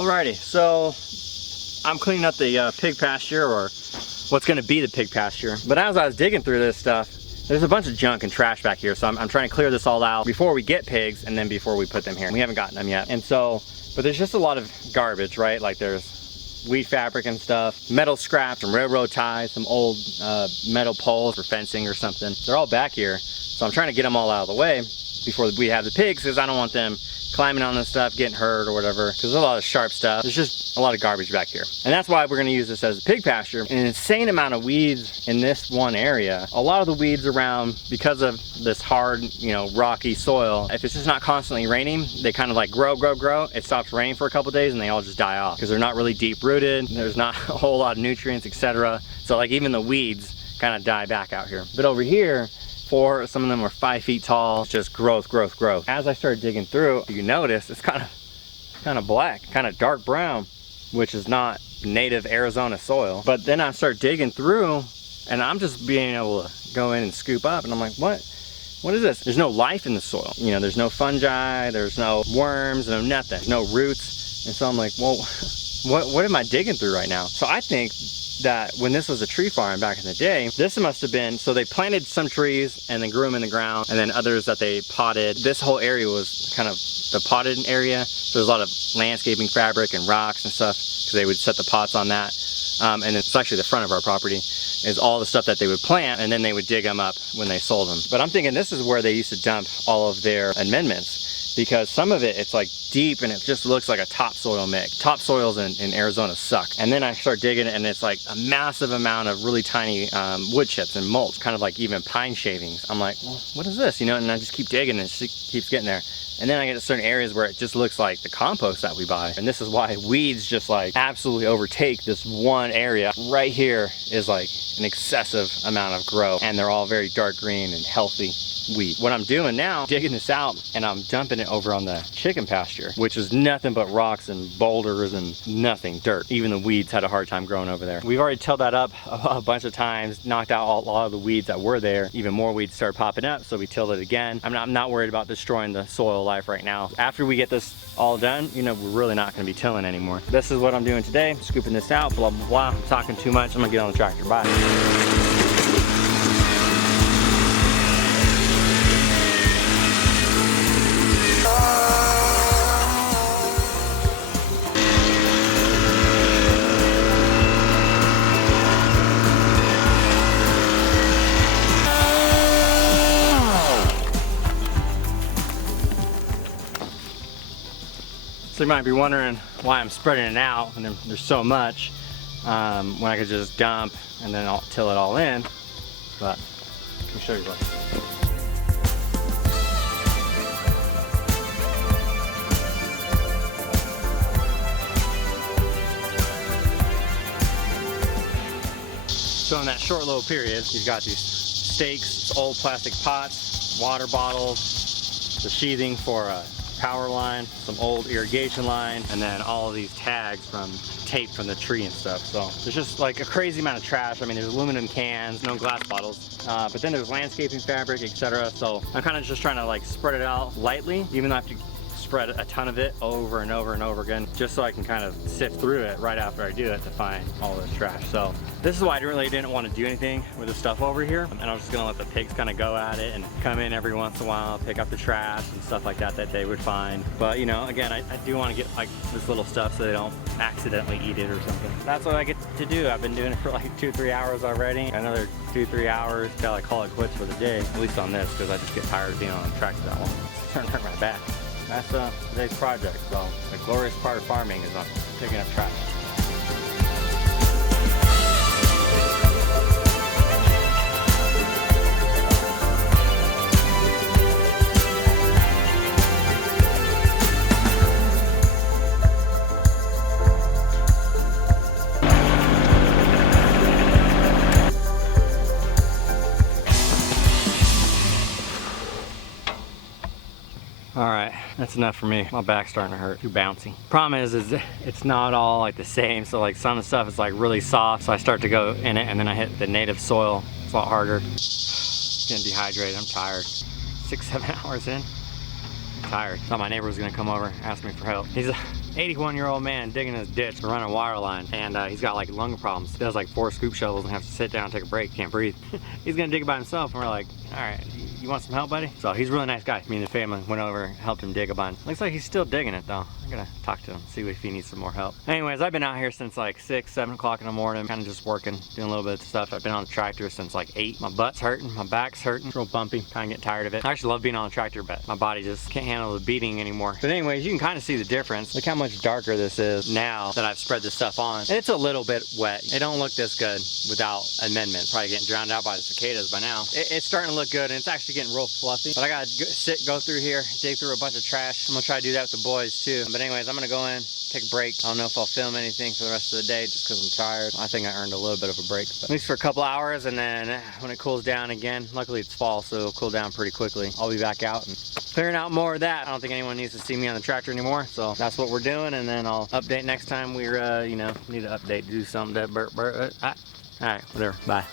Alrighty, so I'm cleaning up the pig pasture, or what's gonna be the pig pasture. But as I was digging through this stuff, there's a bunch of junk and trash back here. So I'm trying to clear this all out before we get pigs and then before we put them here. We haven't gotten them yet. And so, but there's just a lot of garbage, right? Like there's wheat fabric and stuff, metal scraps, some railroad ties, some old metal poles for fencing or something. They're all back here. So I'm trying to get them all out of the way before we have the pigs, because I don't want them climbing on this stuff, getting hurt or whatever, because there's a lot of sharp stuff. There's just a lot of garbage back here. And that's why we're gonna use this as a pig pasture. An insane amount of weeds in this one area. A lot of the weeds around, because of this hard, you know, rocky soil, if it's just not constantly raining, they kind of like grow. It stops raining for a couple days and they all just die off because they're not really deep rooted. There's not a whole lot of nutrients, etc. So like even the weeds kind of die back out here. But over here, some of them are 5 feet tall. It's just growth. As I started digging through, you notice it's kind of black, kind of dark brown, which is not native Arizona soil. But then I start digging through and I'm just being able to go in and scoop up, and I'm like, what is this? There's no life in the soil. You know, there's no fungi, there's no worms, no nothing, no roots. And so I'm like, well, what am I digging through right now? So I think that when this was a tree farm back in the day, this must have been, so they planted some trees and then grew them in the ground, and then others that they potted. This whole area was kind of the potted area. So there's a lot of landscaping fabric and rocks and stuff, because they would set the pots on that. And it's actually the front of our property is all the stuff that they would plant, and then they would dig them up when they sold them. But I'm thinking this is where they used to dump all of their amendments, because some of it's like deep and it just looks like a topsoil mix. Topsoils in Arizona suck. And then I start digging it and it's like a massive amount of really tiny wood chips and mulch, kind of like even pine shavings. I'm like, well, what is this? You know, and I just keep digging and it keeps getting there. And then I get to certain areas where it just looks like the compost that we buy. And this is why weeds just like absolutely overtake this one area. Right here is like an excessive amount of growth, and they're all very dark green and healthy weed. What I'm doing now, digging this out and I'm dumping it over on the chicken pasture, which is nothing but rocks and boulders and nothing, dirt. Even the weeds had a hard time growing over there. We've already tilled that up a bunch of times, knocked out a lot of the weeds that were there. Even more weeds started popping up, so we tilled it again. I'm not worried about destroying the soil life right now. After we get this all done, you know, we're really not gonna be tilling anymore. This is what I'm doing today, scooping this out, blah, blah, blah. I'm talking too much, I'm gonna get on the tractor, bye. So you might be wondering why I'm spreading it out and there's so much when I could just dump and then I'll till it all in. But let me show you what. So in that short little period, you've got these stakes, old plastic pots, water bottles, the sheathing for a power line, some old irrigation line, and then all of these tags from tape from the tree and stuff. So there's just like a crazy amount of trash. I mean, there's aluminum cans, no glass bottles, but then there's landscaping fabric, etc. So I'm kind of just trying to like spread it out lightly, even though I have to spread a ton of it over and over and over again, just so I can kind of sift through it right after I do it to find all this trash. So this is why I really didn't want to do anything with the stuff over here, and I was just gonna let the pigs kind of go at it and come in every once in a while, pick up the trash and stuff like that that they would find. But you know, again, I do want to get like this little stuff so they don't accidentally eat it or something. That's what I get to do. I've been doing it for like 2-3 hours already. Another 2-3 hours till I call it quits for the day, at least on this, because I just get tired of being on the tractor that long. Turn my back. That's today's project. So the glorious part of farming is picking up trash. All right, that's enough for me. My back's starting to hurt, too bouncy. Problem is it's not all like the same. So like some of the stuff is like really soft. So I start to go in it and then I hit the native soil. It's a lot harder. Getting dehydrated, I'm tired. 6-7 hours in, I'm tired. Thought my neighbor was gonna come over, ask me for help. 81-year-old man digging his ditch, running a water line, and he's got like lung problems. He does like 4 scoop shovels and has to sit down and take a break, can't breathe. He's gonna dig it by himself, and we're like, all right, you want some help, buddy? So he's a really nice guy. Me and the family went over, helped him dig a bunch. Looks like he's still digging it though. I'm gonna talk to him, see if he needs some more help. Anyways, I've been out here since like 6, 7 o'clock in the morning, kind of just working, doing a little bit of stuff. I've been on the tractor since like 8. My butt's hurting, my back's hurting, it's real bumpy, kind of getting tired of it. I actually love being on the tractor, but my body just can't handle the beating anymore. But anyways, you can kind of see the difference. Look how much darker this is now that I've spread this stuff on. And it's a little bit wet. It don't look this good without amendment. Probably getting drowned out by the cicadas by now. It's starting to look good, and it's actually getting real fluffy. But I gotta go through here, dig through a bunch of trash. I'm gonna try to do that with the boys too. But anyways, I'm gonna go in, take a break. I don't know if I'll film anything for the rest of the day just because I'm tired. I think I earned a little bit of a break, but at least for a couple hours, and then when it cools down again, luckily it's fall, so it'll cool down pretty quickly. I'll be back out and clearing out more of that. I don't think anyone needs to see me on the tractor anymore, so that's what we're doing, and then I'll update next time we're, you know, need to update, do something to all right, whatever, bye.